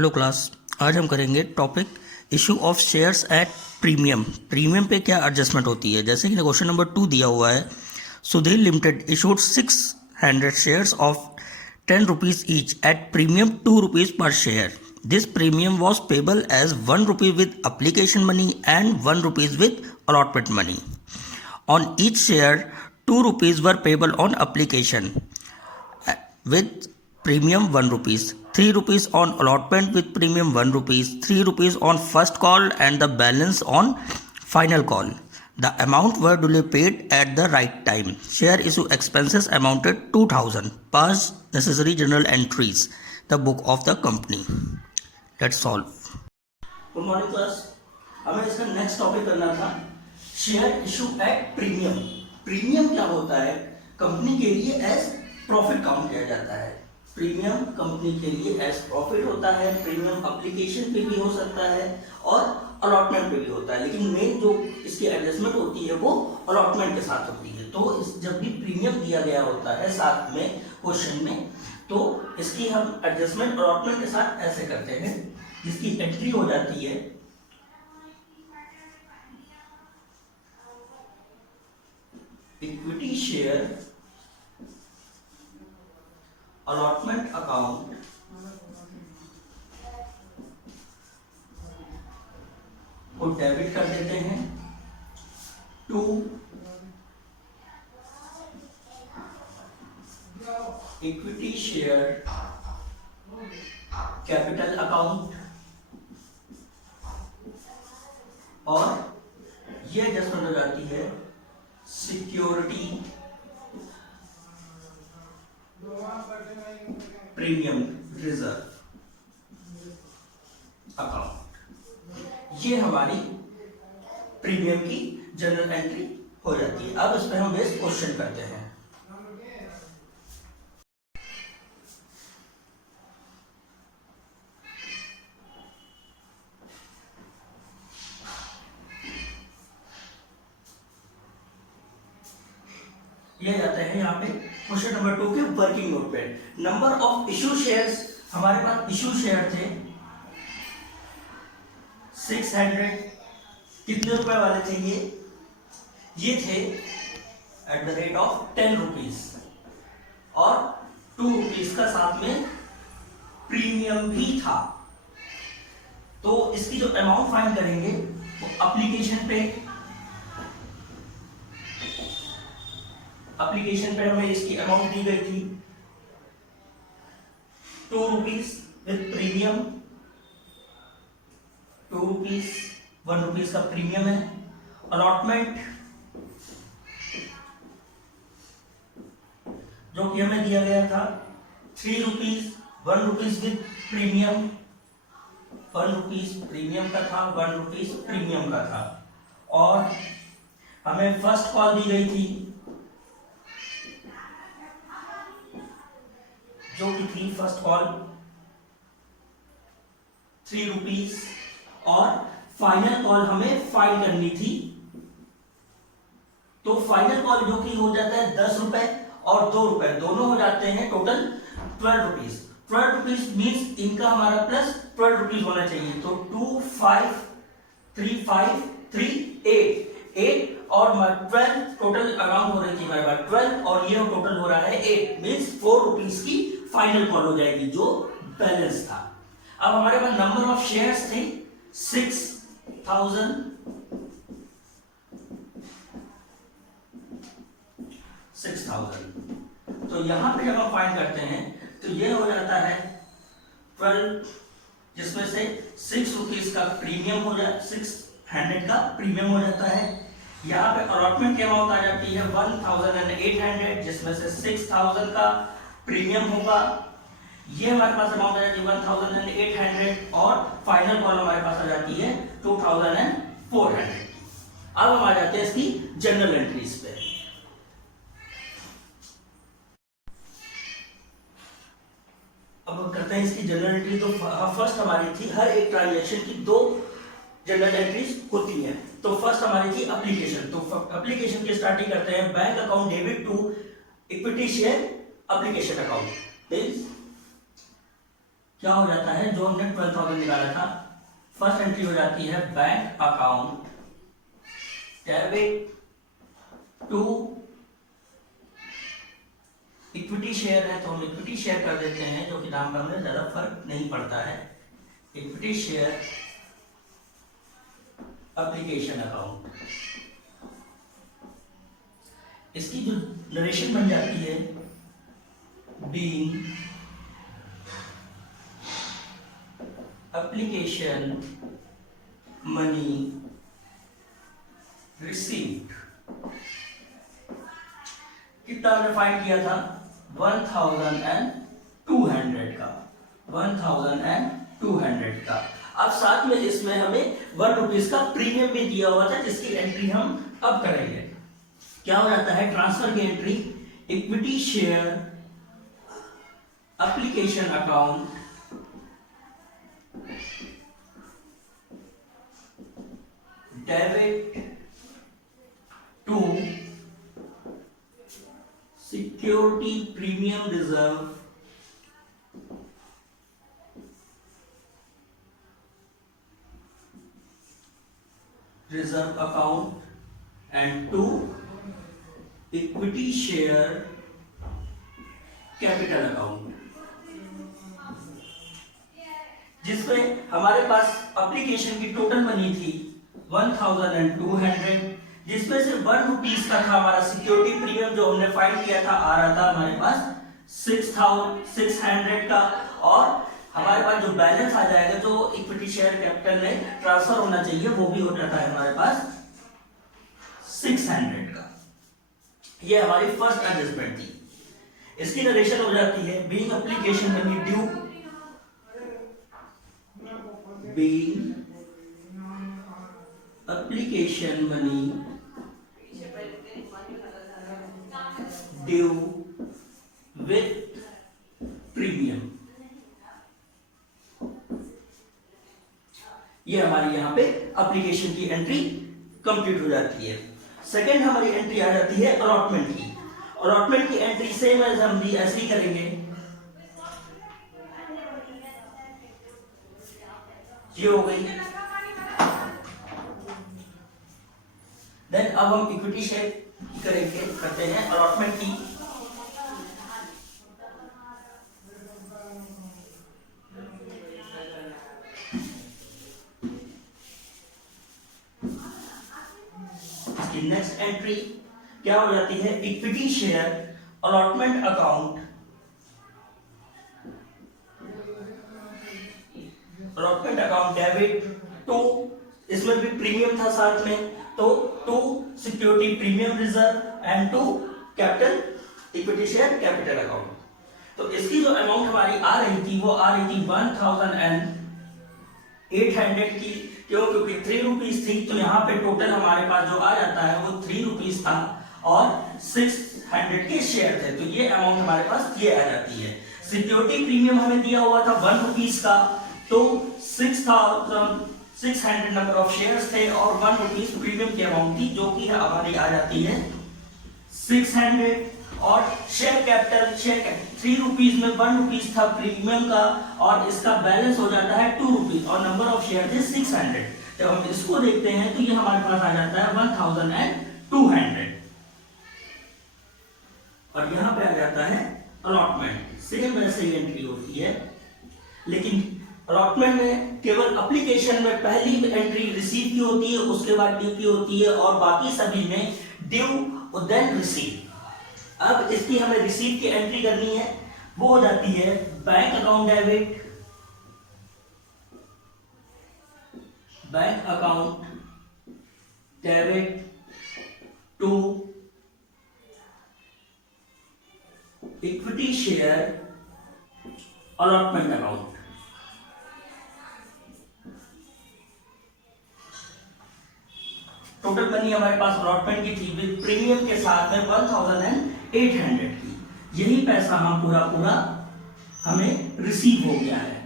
Hello class, आज हम करेंगे topic issue of shares at premium. Premium पे क्या एडजस्टमेंट होती है। जैसे कि क्वेश्चन नंबर 2 दिया हुआ है, Sudhir limited issued 600 shares of 10 rupees each at premium 2 rupees per share. This premium was payable as 1 rupee with application money and 1 rupees with allotment money. On each share 2 rupees were payable on application with premium 1 rupees, 3 rupees on allotment with premium 1 rupees, 3 rupees on first call and the balance on final call. The amount were duly paid at the right time. Share issue expenses amounted 2000. Pass necessary journal entries. The book of the company. Let's solve. Good morning class. हमें इसका next topic करना था share issue at premium. Premium क्या होता है? Company के लिए as profit count किया जाता है। प्रीमियम कंपनी के लिए एज प्रॉफिट होता है। प्रीमियम एप्लीकेशन पे भी हो सकता है और अलॉटमेंट पे भी होता है, लेकिन मेन जो इसकी एडजस्टमेंट होती है वो अलॉटमेंट के साथ होती है। तो जब भी प्रीमियम दिया गया होता है साथ में क्वेश्चन में, तो इसकी हम एडजस्टमेंट अलॉटमेंट के साथ ऐसे करते हैं, जिसकी एंट्री हो जाती है इक्विटी शेयर अलॉटमेंट अकाउंट को डेबिट कर देते हैं to equity share capital account, और ये एडजस्टमेंट हो जाती है सिक्योरिटी प्रीमियम रिजर्व अकाउंट। ये हमारी प्रीमियम की जनरल एंट्री हो जाती है। अब इस पर हम बेस क्वेश्चन करते हैं। ये जाते हैं यहाँ पे क्वेश्चन नंबर 2 के वर्किंग नोट पे। नंबर ऑफ इशू शेयर्स, हमारे पास इशू शेयर थे 600। कितने रुपए वाले थे ये थे at the rate of 10 rupees, और 2 रुपीज का साथ में प्रीमियम भी था। तो इसकी जो अमाउंट फाइंड करेंगे वो एप्लीकेशन पे हमें इसकी अमाउंट दी गई थी 2 rupees with premium, 2 rupees 1 rupees का प्रीमियम है। अलॉटमेंट जो कि हमें दिया गया था 3 rupees, 1 rupees with premium, 1 rupees premium का था, 1 रुपीज प्रीमियम का था। और हमें फर्स्ट कॉल दी गई थी जो कि थी फर्स्ट कॉल 3 रुपीज, और फाइनल कॉल हमें फाइंड करनी थी। तो फाइनल कॉल जो कि हो जाता है 10 रुपए और 2 रुपए, दोनों हो जाते हैं टोटल 12 रुपीज। 12 रुपीज मीन्स इनका हमारा प्लस 12 रुपीज होना चाहिए। तो 2 5 3 5 3 8 और 12 टोटल अमाउंट हो रही थी हमारे पास 12, और ये टोटल हो रहा है 8, मीन्स 4 रुपीज की फाइनल कॉल हो जाएगी जो बैलेंस था। अब हमारे पास नंबर ऑफ शेयर्स थे 6000। तो यहां पे जब हम फाइंड करते हैं तो ये हो जाता है 12, जिसमें से 6 रुपीज का प्रीमियम हो जाता है, 600 का प्रीमियम हो जाता है। यहाँ पे अलॉटमेंट की अमाउंट आ जाती है 1800, जिसमें से 6000 का प्रीमियम होगा। ये हमारे पास अमाउंट आ जाती है 1800, और फाइनल कॉल हमारे पास आ जाती है 2400। अब हम आ जाते हैं इसकी जनरल एंट्रीज पे। अब करते हैं इसकी जनरल एंट्री। तो फर्स्ट हमारी थी हर एक ट्रांजैक्शन की 2 जनरल एंट्रीज होती हैं। तो फर्स्ट हमारी थी एप्लीकेशन। तो एप्लीकेशन की स्टार्टिंग करते हैं bank account debit to equity share application account means क्या हो जाता है, जो हमने 12,000 निकाला था, फर्स्ट एंट्री हो जाती है bank account debit to equity share है, तो हम इक्विटी शेयर कर देते हैं, जो कि नाम का हमें ज्यादा फर्क नहीं पड़ता है, इक्विटी शेयर एप्लीकेशन अकाउंट। इसकी जो नरेशन बन जाती है, बीइंग एप्लीकेशन मनी रिसीव्ड। कितना हमने फाइंड किया था, 1200 का, 1200 का। अब साथ में इसमें हमें 1 रुपीज का प्रीमियम भी दिया हुआ था, जिसकी एंट्री हम अब करेंगे। क्या हो जाता है, ट्रांसफर की entry, equity share application account debit to security premium reserve account and to equity share capital account, जिसमें हमारे पास एप्लीकेशन की टोटल मनी थी 1200, जिसमें से 1 रुपीज का था हमारा सिक्योरिटी प्रीमियम, जो हमने फाइंड किया था, आ रहा था हमारे पास 600 का, और हमारे पास जो बैलेंस आ जाएगा, जो इक्विटी शेयर कैपिटल में ट्रांसफर होना चाहिए, वो भी हो जाता है हमारे पास 600 का। ये हमारी फर्स्ट एडजस्टमेंट थी। इसकी नरेशन हो जाती है, being application money due, being application money due with premium. ये हमारी यहां पे एप्लीकेशन की एंट्री कंप्लीट हो जाती है। सेकंड हमारी एंट्री आ जाती है अलॉटमेंट की। अलॉटमेंट की एंट्री सेम एज हम भी ऐसे ही करेंगे, ये हो गई। देन अब हम इक्विटी शेयर करते हैं अलॉटमेंट की। इसकी नेक्स्ट एंट्री क्या हो जाती है, equity share allotment account, debit to, इसमें भी प्रीमियम था साथ में, तो to security premium reserve and to capital equity share capital account. तो इसकी जो अमाउंट हमारी आ रही थी, वो आ रही थी 1800 की। क्यों? क्योंकि 3 रुपीज थी, तो यहाँ पे टोटल हमारे पास जो आ जाता है वो 3 रुपीज था और 600 के शेयर थे, तो ये अमाउंट हमारे पास ये आ जाती है। सिक्योरिटी प्रीमियम हमें दिया हुआ था 1 रुपीज का, तो 600 नंबर ऑफ शेयर्स थे और 1 रुपीज प्रीमियम की अमाउंट थी, जो कि हमारी आ जाती है 600। और शेयर कैपिटल 3 रुपीज में 1 रुपीज था प्रीमियम का, और इसका बैलेंस हो जाता है 2 रुपीज, और नंबर ऑफ शेयर थे 600। जब हम इसको देखते हैं तो ये हमारे पास आ जाता है 1200, और यहां पे आ जाता है अलॉटमेंट। सेम वैसे ही एंट्री होती है, लेकिन अलॉटमेंट में केवल एप्लीकेशन में पहली एंट्री रिसीव की होती है, उसके बाद ड्यू की होती है, और बाकी सभी में ड्यू देन रिसीव। अब इसकी हमें रिसीव की एंट्री करनी है, वो हो जाती है bank account debit, to equity share allotment account. Total money हमारे पास अलॉटमेंट की थी विद प्रीमियम के साथ में 1800 की। यही पैसा हम पूरा हमें रिसीव हो गया है।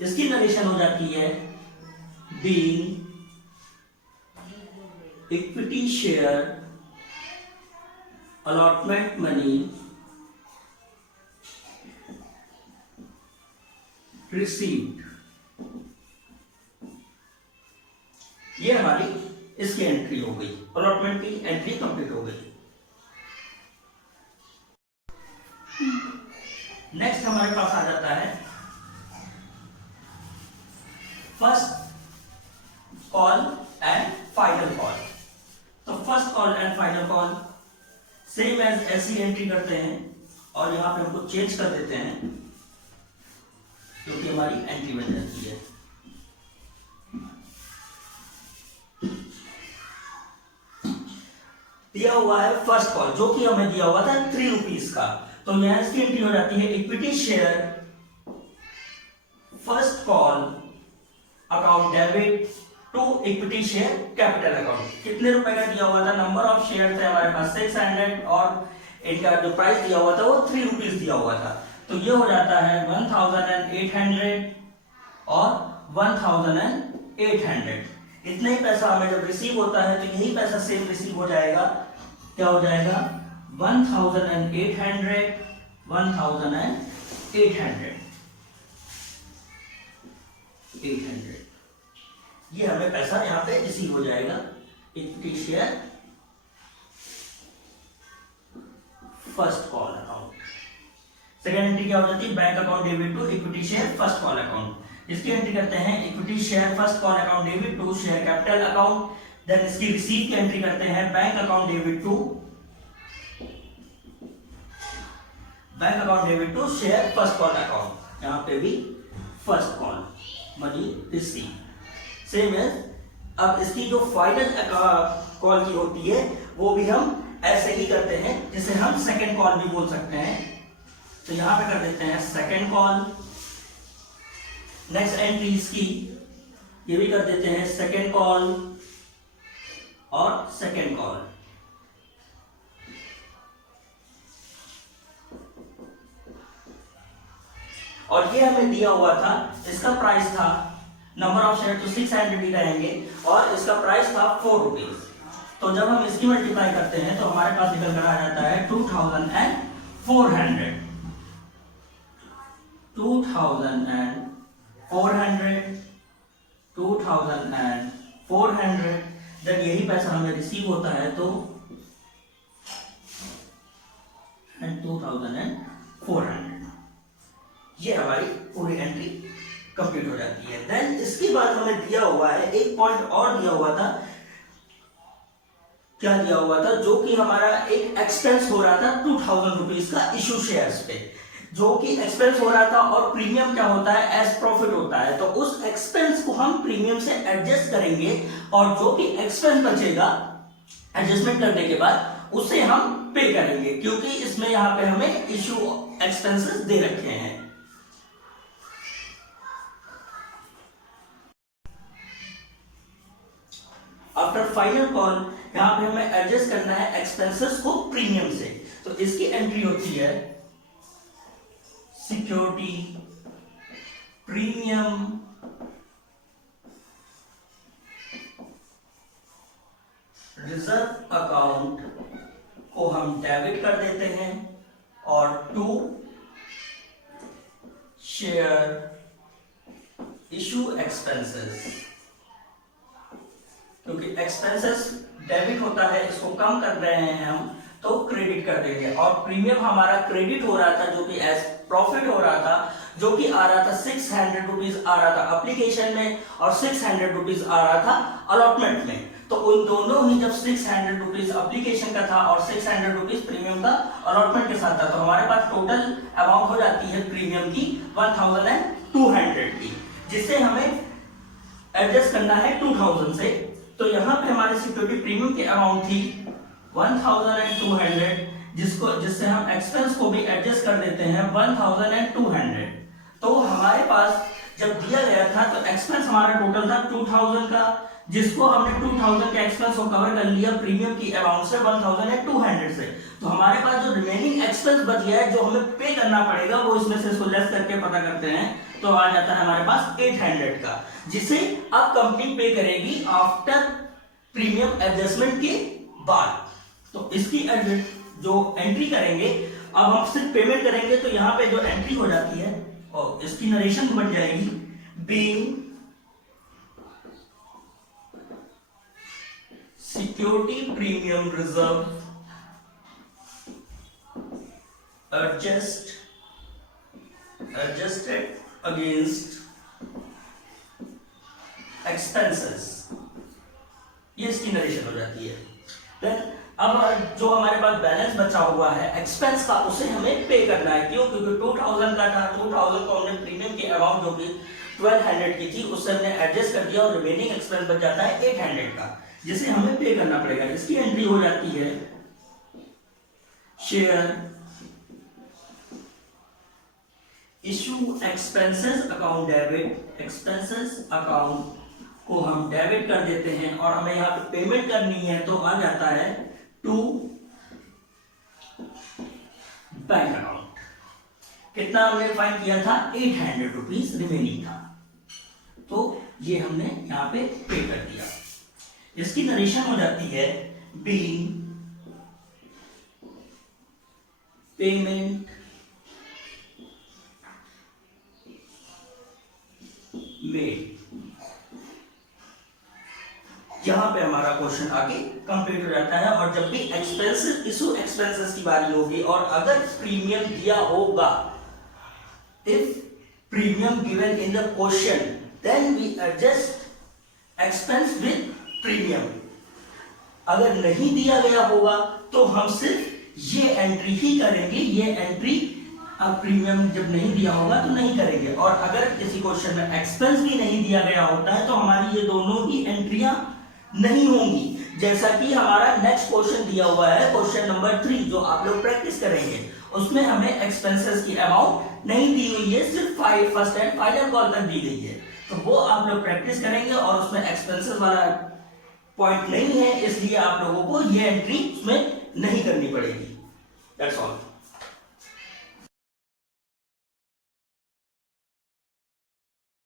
इसकी नरेशन हो जाती है being equity share allotment money received, ये हमारी इसकी एंट्री हो गई, अलॉटमेंट की एंट्री कंप्लीट हो गई। नेक्स्ट हमारे पास आ जाता है first call and final call. तो first call and final call same as ऐसी एंट्री करते हैं और यहां पे हमको चेंज कर देते हैं क्योंकि हमारी एंट्री बन जाती है। दिया हुआ है फर्स्ट कॉल जो कि हमें दिया हुआ था 3 रुपीज का, तो यहां इसकी एंट्री हो जाती है equity share first call account debit to equity share capital account. कितने रुपए का दिया हुआ था, नंबर ऑफ शेयर थे हमारे पास 600 और इनका जो प्राइस दिया हुआ था वो 3 रुपीज दिया हुआ था, तो ये हो जाता है 1800 और 1800। इतना ही पैसा हमें जब रिसीव होता है तो यही पैसा सेम रिसीव हो जाएगा, क्या हो जाएगा 1800 800, ये हमें पैसा यहाँ पे रिसीव हो जाएगा equity share first call account. Second entry क्या हो जाती है, bank account debit to equity share first call account. इसकी एंट्री करते हैं equity share first call account debit to share capital account. Then इसकी रिसीव की एंट्री करते हैं bank account debit to share first call account. यहां पे भी first call money receive same है। अब इसकी जो फाइनल कॉल की होती है वो भी हम ऐसे ही करते हैं जिसे हम सेकेंड कॉल भी बोल सकते हैं। तो यहां पे कर देते हैं सेकेंड कॉल। नेक्स्ट एंट्री इसकी ये भी कर देते हैं सेकेंड कॉल और सेकेंड कॉल। और ये हमें दिया हुआ था, इसका प्राइस था नंबर ऑफ शेयर तो 600 ही रहेंगे और इसका प्राइस था 4 रुपीज। तो जब हम इसकी मल्टीप्लाई करते हैं तो हमारे पास निकल कर आ जाता है 2400 2400। जब यही पैसा हमें रिसीव होता है तो 2400, ये हमारी पूरी एंट्री कंप्लीट हो जाती है। देन इसके बाद हमें दिया हुआ है एक पॉइंट और दिया हुआ था, क्या दिया हुआ था, जो कि हमारा एक एक्सपेंस हो रहा था 2000 रुपीज का इशू शेयर्स पे, जो कि एक्सपेंस हो रहा था और प्रीमियम क्या होता है एज प्रॉफिट होता है। तो उस एक्सपेंस को हम प्रीमियम से एडजस्ट करेंगे और जो कि एक्सपेंस बचेगा एडजस्टमेंट करने के बाद उसे हम पे करेंगे, क्योंकि इसमें यहां पे हमें इशू एक्सपेंसेस दे रखे हैं। आफ्टर फाइनल कॉल यहां पे हमें एडजस्ट करना है एक्सपेंसेस को प्रीमियम से। तो इसकी एंट्री होती है सिक्योरिटी प्रीमियम रिजर्व अकाउंट को हम डेबिट कर देते हैं और टू शेयर इशू एक्सपेंसेस, क्योंकि एक्सपेंसेस डेबिट होता है इसको कम कर रहे हैं हम तो क्रेडिट कर देंगे। और प्रीमियम हमारा क्रेडिट हो रहा था जो कि एज प्रॉफिट हो रहा था, जो कि आ रहा था 600 रुपीज आ रहा था एप्लीकेशन में और 600 रुपीज आ रहा था अलॉटमेंट में। तो उन दोनों ही जब 600 रुपीज एप्लीकेशन का था और 600 रुपीज प्रीमियम का अलॉटमेंट के साथ था, तो हमारे पास टोटल अमाउंट हो जाती है प्रीमियम की 1200 की, जिसे हमें एडजस्ट करना है 2000 से। तो यहाँ पे हमारी सिक्योरिटी प्रीमियम की अमाउंट थी 1200, जिससे हम एक्सपेंस को भी एडजस्ट कर देते हैं 1200। तो हमारे पास जब दिया गया था तो एक्सपेंस हमारा टोटल था 2000 का, जिसको हमने 2000 के एक्सपेंस को कवर कर लिया प्रीमियम की अमाउंट से 1200 से। तो हमारे पास जो रिमेनिंग एक्सपेंस बच गया है जो हमें पे करना पड़ेगा वो इसमें से इसको लेस करके पता करते हैं, तो आ जाता है हमारे पास 800 का, जिसे अब कंपनी पे करेगी आफ्टर प्रीमियम एडजस्टमेंट के बाद। तो इसकी जो एंट्री करेंगे, अब हम सिर्फ पेमेंट करेंगे तो यहाँ पे जो एंट्री हो जाती है और इसकी नरेशन बन जाएगी being security premium reserve adjusted against expenses, ये इसकी नरेशन हो जाती है। देन अब जो हमारे पास बैलेंस बचा हुआ है एक्सपेंस का, उसे हमें पे करना है। क्यों? क्योंकि 2000 का था, 2000 को हमने प्रीमियम की अमाउंट जो कि 1200 की थी उससे हमने एडजस्ट कर दिया और रिमेनिंग एक्सपेंस बच जाता है 800 का, जिसे हमें पे करना पड़ेगा। इसकी एंट्री हो जाती है share issue expenses account debit, expenses account को हम डेबिट कर देते हैं और हमें यहाँ पे पेमेंट करनी है तो आ जाता है टू बैंक अकाउंट। कितना हमने फाइन किया था? 800 रुपीज रिमेनिंग था, तो ये हमने यहाँ पे पे कर दिया। इसकी नरेशन हो जाती है बीइंग पेमेंट मेड। यहां पे हमारा क्वेश्चन आगे कंप्लीट हो जाता है। और जब भी एक्सपेंसेस इशू एक्सपेंसेस की बारी होगी और अगर प्रीमियम दिया होगा, if premium given in the question then we adjust expense with premium. अगर नहीं दिया गया होगा तो हम सिर्फ ये एंट्री ही करेंगे, ये एंट्री अब प्रीमियम जब नहीं दिया होगा तो नहीं करेंगे। और अगर किसी क्वेश्चन में एक्सपेंस भी नहीं दिया गया होता है तो हमारी ये दोनों ही एंट्रियां नहीं होंगी। जैसा कि हमारा नेक्स्ट क्वेश्चन दिया हुआ है, क्वेश्चन नंबर 3 जो आप लोग प्रैक्टिस करेंगे, उसमें हमें एक्सपेंसेस की अमाउंट नहीं दी हुई है, सिर्फ फर्स्ट एंड फाइनल कॉल तक दी गई है। तो वो आप लोग प्रैक्टिस करेंगे और उसमें एक्सपेंसेस वाला पॉइंट नहीं है, इसलिए आप लोगों को ये एंट्री उसमें नहीं करनी पड़ेगी। That's all.